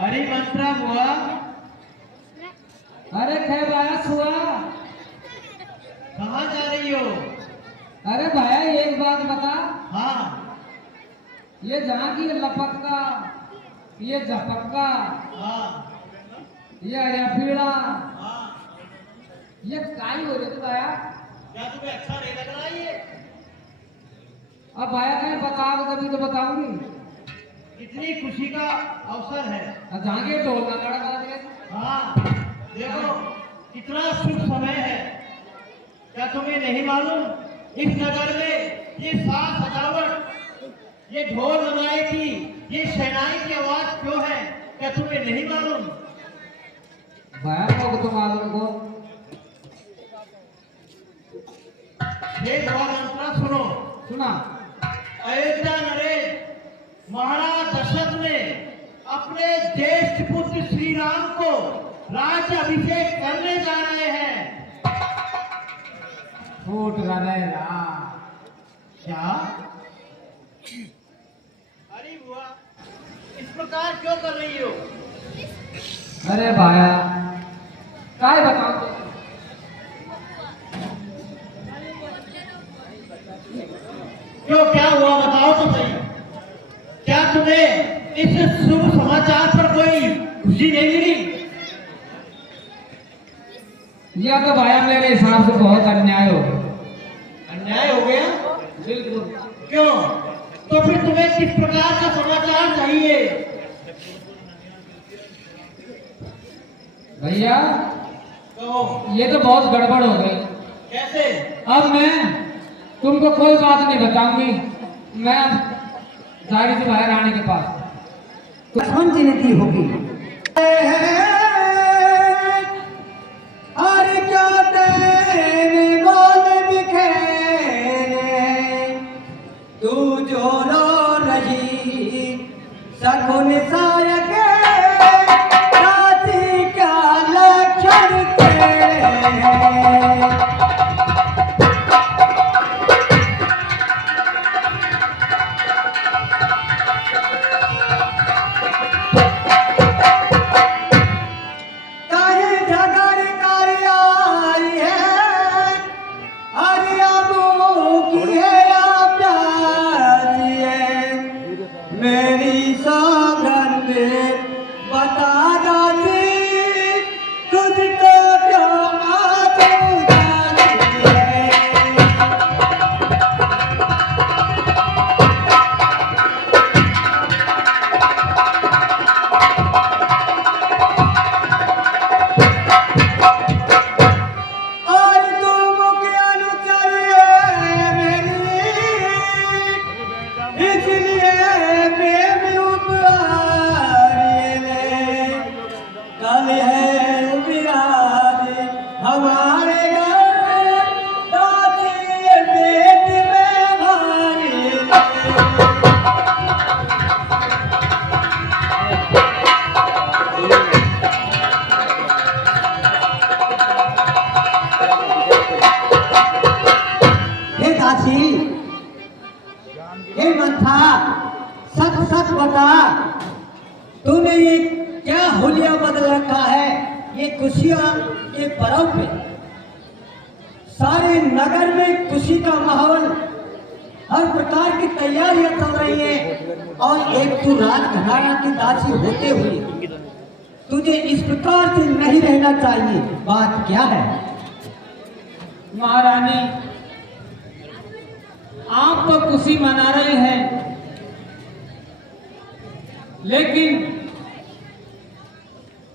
अरे मंत्रा बुआ, अरे खैबास हुआ। कहाँ जा रही हो? अरे भाया एक बात बता। हाँ। ये जहाँ की लपक्का, ये झपक्का, हाँ। ये अरियापीड़ा, हाँ। ये काई हो रही भाया? क्या तुम्हें अच्छा नहीं लग रहा ये? अब भाया कहीं बताओ तभी तो बताऊंगी। कितनी खुशी का अवसर है। जहाँ के ढोल नगाड़ा बजा रहे। हाँ, देखो कितना शुभ समय है। क्या तुम्हें नहीं मालूम इस नगर में ये साज सजावट, ये ढोल नगाड़े की, ये शहनाई की आवाज क्यों है? क्या तुम्हें नहीं मालूम? भाया को तो मालूम को। ये मंत्रा सुनो। सुना। अयोध्या नरेश महाराज दशरथ ने अपने ज्येष्ठ पुत्र श्री राम को राज्य अभिषेक करने जा रहे हैं। फूट रहेगा क्या? अरे बुआ, इस प्रकार क्यों कर रही हो? अरे भाया काय बताओ। क्यों, क्या हुआ बताओ तो सही। क्या तुम्हें इस शुभ समाचार पर कोई खुशी नहीं मिली? यह तो भाया मेरे हिसाब से बहुत अन्याय हो गया। अन्याय हो गया? बिल्कुल। क्यों? तो फिर तुम्हें किस प्रकार का समाचार चाहिए? भैया तो ये तो बहुत गड़बड़ हो गई। कैसे? अब मैं तुमको कोई बात नहीं बताऊंगी। मैं गाड़ी से बाहर आने के पास तो समझने की होगी। और क्या तेरे बोल बिखेरे, तू जो रो रही सगुन सायक राती का लक्षण तेरे। मेरी सौगंध बता दादी, तुझको क्यों आंसू जाती है? और तुम क्या चाहिए मेरी, इसलिए कल है विराज हमारे घर, दादी पेट में भारी। हे दासी, हे मंथा, सच सच बता, तूने ये क्या हुलिया बदल रखा है? ये खुशियां, ये पर्व पे सारे नगर में खुशी का माहौल, हर प्रकार की तैयारियां चल रही हैं। और एक तू राजघराना की दासी होते हुए तुझे इस प्रकार से नहीं रहना चाहिए। बात क्या है? महारानी आप तो खुशी मना रहे हैं, लेकिन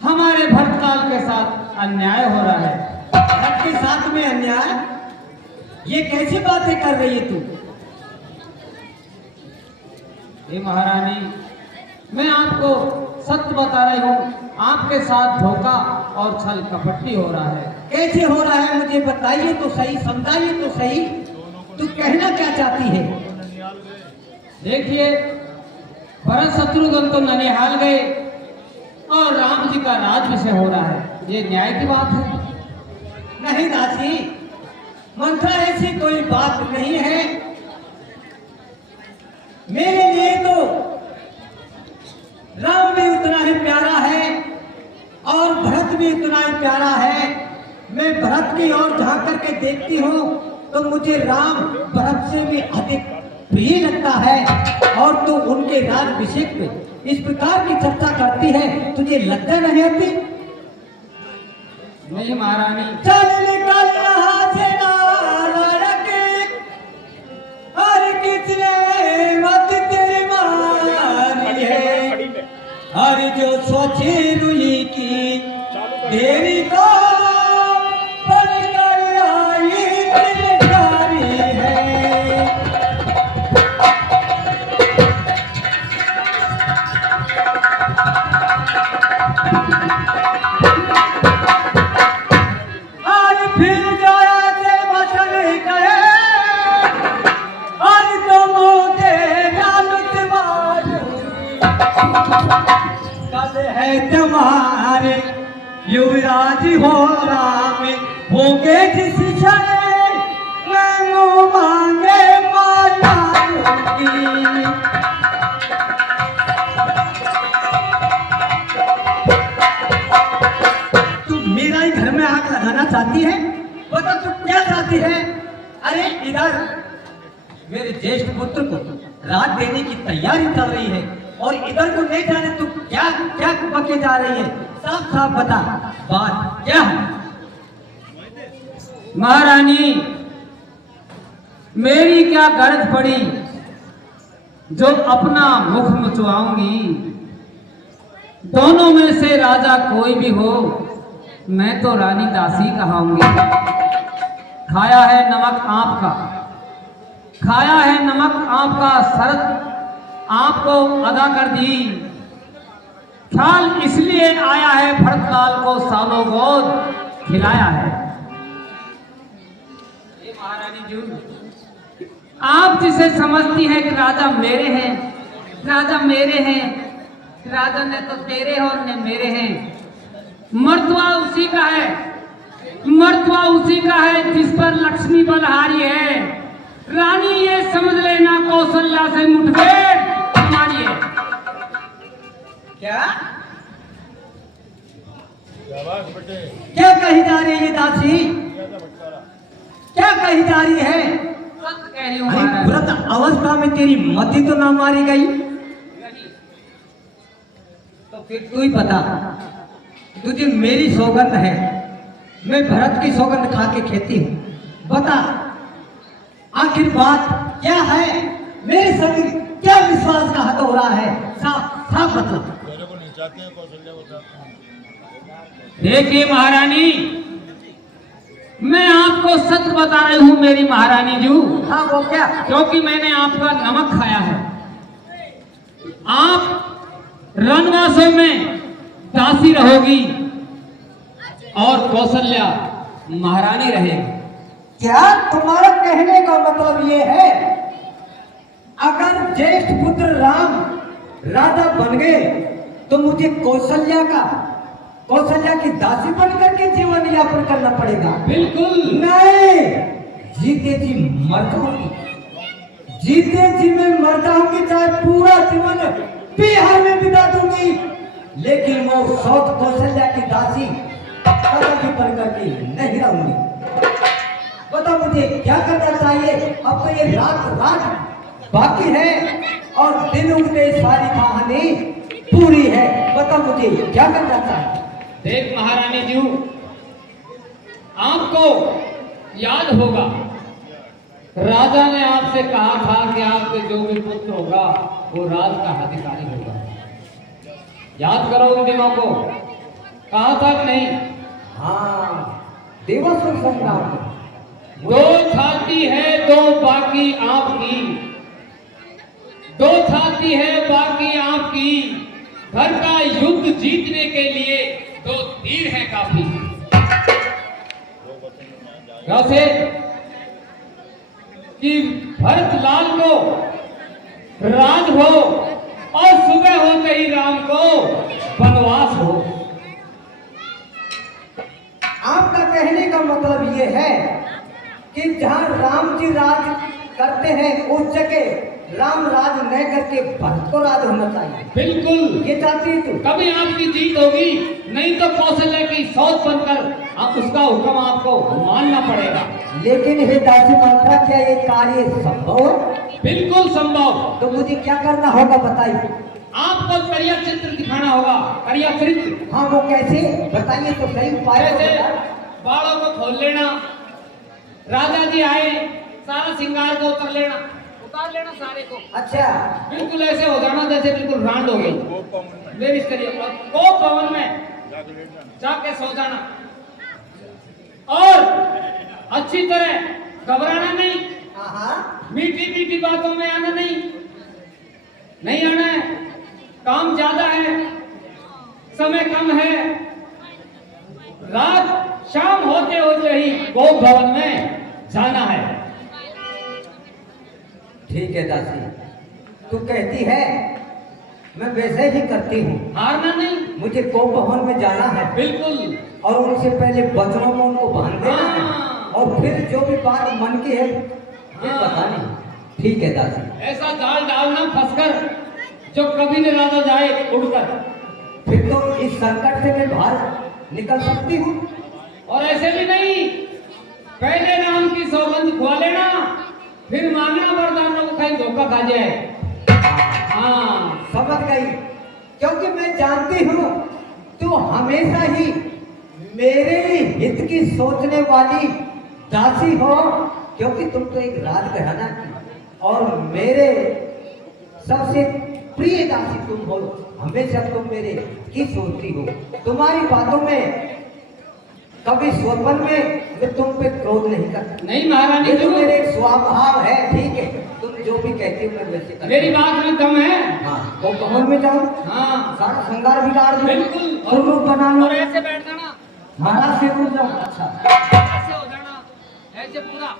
हमारे भरतलाल के साथ अन्याय हो रहा है। भरत के साथ में अन्याय? ये कैसी बातें कर रही है तू? हे महारानी, मैं आपको सत्य बता रही हूँ, आपके साथ धोखा और छल कपटी हो रहा है। कैसे हो रहा है मुझे बताइए तो सही, समझाइए तो सही। तू कहना क्या चाहती है? देखिए, भरत शत्रुघ्न तो ननिहाल गए और राम जी का राज विषय हो रहा है। ये न्याय की बात है? नहीं दासी, मंत्रा ऐसी कोई बात नहीं है। मेरे लिए तो राम भी उतना ही प्यारा है और भरत भी उतना ही प्यारा है। मैं भरत की ओर झांक करके देखती हूँ तो मुझे राम भरत से भी अधिक प्रिय लगता है। और तू उनके राज्याभिषेक में इस प्रकार की चर्चा करती है, तुझे लज्जा नहीं आती? नहीं महारानी। चल निकल यहाँ से नालायक, हर किसने मत तेरी मारी है। हर जो सोचे रुई की तेरी को पल कर आई तिलकारी है। आज फिर जो ऐसे मचल गए और तुम तेरा लुत्फार कल है तुम्हारे युवराज हो राम होगे जिस क्षण मैं मांगे माला की। तू मेरा ही घर में आग लगाना चाहती है? बता तू क्या चाहती है? अरे इधर मेरे ज्येष्ठ पुत्र को रात देने की तैयारी चल रही है और इधर को नहीं जाने तू क्या क्या बके जा रही है? साफ साफ बता, बात क्या है? महारानी, मेरी क्या गरज पड़ी जो अपना मुख मुचवाऊंगी। दोनों में से राजा कोई भी हो, मैं तो रानी दासी कहाऊंगी। खाया है नमक आपका, खाया है नमक आपका, शर्त आपको अदा कर दी। ख्याल इसलिए आया है भरतलाल को सालों गोद खिलाया है। ये महारानी जी, आप जिसे समझती हैं कि राजा मेरे हैं, राजा मेरे हैं, राजा ने तो तेरे और ने मेरे हैं। मर्तवा उसी का है, मर्तवा उसी का है जिस पर लक्ष्मी बलहारी है। रानी ये समझ लेना कौशल्या से मुठभेड़ हमारी है। क्या क्या कही जा रही है दासी? क्या कही जा रही है? सत्य कह रही हूँ अरे महाराज। व्रत अवस्था में तेरी मति तो ना मारी गई? तो फिर तू ही बता, तुझे मेरी सौगंध है, मैं भरत की सौगंध खा के खेती हूँ। बता आखिर बात क्या है? मेरे संग क्या विश्वासघात हो रहा है? साफ साफ बता। देखिए महारानी, मैं आपको सत्य बता रही हूँ मेरी महारानी जी। हाँ वो क्या? क्योंकि मैंने आपका नमक खाया है। आप रणवासों में दासी रहोगी और कौशल्या महारानी रहेगी। क्या तुम्हारा कहने का मतलब ये है अगर ज्येष्ठ पुत्र राम राजा बन गए तो मुझे कौशल्या की दासी बन करके जीवन यापन करना पड़ेगा? बिल्कुल नहीं, जीते जी मर जाऊंगी, जीते जी मैं मर जाऊंगी, चाहे पूरा जीवन बिहार में बिता दूंगी, लेकिन वो सौत कौशल्या की दासी कभी बन करके नहीं रहूंगी। बता मुझे क्या करना चाहिए? अब तो ये रात बाकी है और दिन उगते सारी कहानी पूरी है। बता मुझे क्या करना चाहिए? देख महारानी जी, आपको याद होगा राजा ने आपसे कहा था कि आपके जो भी पुत्र होगा वो राज का अधिकारी होगा। याद करो उन दिनों को, कहा था कि नहीं? हाँ, देवासुर संग्राम। दो छाती है दो बाकी आपकी, दो छाती है बाकी आपकी, घर का युद्ध जीतने के लिए दो तीर है काफी। वैसे कि भरतलाल को राज हो और सुबह होते ही राम को वनवास हो। आपका कहने का मतलब ये है कि जहाँ राम जी राज करते हैं उस जगह राम राज न करके भरत को राज होना चाहिए। बिल्कुल, ये चाहती है तू? कभी आपकी जीत होगी, नहीं तो कौशल्य की सौत बनकर आप उसका हुक्म आपको मानना पड़ेगा। लेकिन हे दासी मंत्रा, क्या ये कार्य संभव है? बिल्कुल संभव। तो मुझे क्या करना होगा बताइए। आपको करिया चित्र दिखाना होगा। करिया चित्र? हाँ, वो कैसे बताइए तो सही उपाय। जैसे बालों को खोल लेना, राजा जी आए, सारा श्रृंगार को उतार लेना सारे को। अच्छा, बिल्कुल ऐसे हो जाना जैसे बिल्कुल रांड हो गई। मेरी करिए कोप भवन में जाके सो जाना और अच्छी तरह घबराना नहीं, हाँ, मीठी मीठी बातों में आना नहीं आना है। काम ज्यादा है, समय कम है, रात शाम होते होते ही गोप भवन में जाना है। ठीक है दासी, तू कहती है, मैं वैसे ही करती हूँ। हारना नहीं। मुझे गोप भवन में जाना है बिल्कुल। और उनसे पहले वचनों में उनको बांध देना है हाँ। और फिर जो भी बात मन की है फिर हाँ। बतानी। ठीक है दासी। ऐसा जाल डालना फंसकर जो कभी न राजा जाए उड़कर। फिर तो इस संकट से मैं बाहर निकल सकती हूँ। और ऐसे भी नहीं, पहले नाम की सौगंध खुआ लेना, फिर मांगना वरदान को कहीं धोखा खा जाए। हाँ, समझ गई, क्योंकि मैं जानती हूँ तू हमेशा ही मेरे हित की सोचने वाली दासी हो, क्योंकि तुम तो एक राजघराना की और मेरे सबसे प्रिय दासी तुम हो। हमेशा तुम मेरे की सोचती हो। तुम्हारी बातों में कभी स्वप्न में मैं तुम पे क्रोध नहीं करता। नहीं महारानी, ये तो मेरे स्वभाव है। ठीक है, तुम जो भी कहती हो मैं वैसे करता हूं। मेरी बात में दम है। हाँ, वो भवन में जाओ, हाँ, सारा श्रृंगार बिगाड़ दो, बिल्कुल। और रूप बना लो, और ऐसे बैठ जाना, महाराज से उठ जाओ। अच्छा, ऐसे हो जाना, ऐसे पूरा